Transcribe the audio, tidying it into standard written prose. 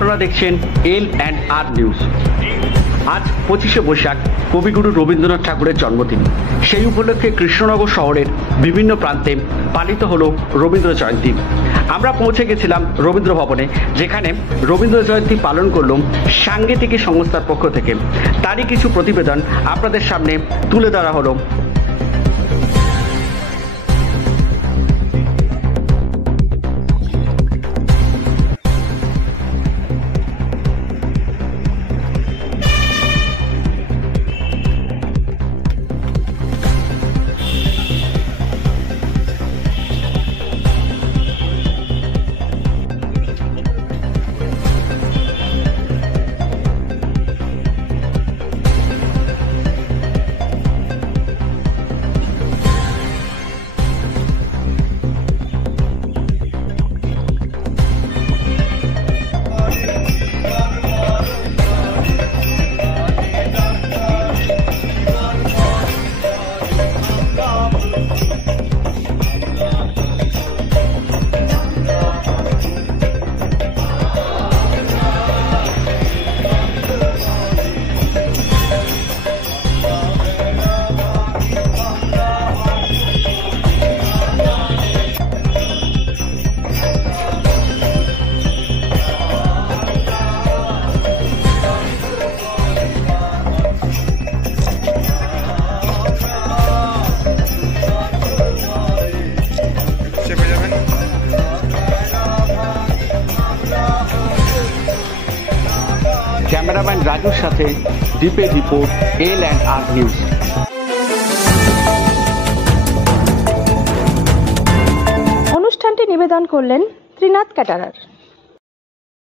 আপনারা দেখছেন L&R news. আজ 25শে বৈশাখ কবিগুরু রবীন্দ্রনাথ ঠাকুরের জন্মদিন। সেই উপলক্ষে কৃষ্ণনগর শহরের বিভিন্ন প্রান্তে পালিত হলো রবীন্দ্র জয়ন্তী। আমরা পৌঁছে গেছিলাম রবীন্দ্র ভবনে, যেখানে রবীন্দ্র জয়ন্তী পালন করল সাংগীতিক সংস্থার পক্ষ থেকে। তারই কিছু প্রতিবেদন আপনাদের সামনে তুলে ধরা হলো। ক্যামেরাম্যান রাজুর সাথে দীপের রিপোর্ট, L&R নিউজ। অনুষ্ঠানটি নিবেদন করলেন ত্রিনাথ ক্যাটারার।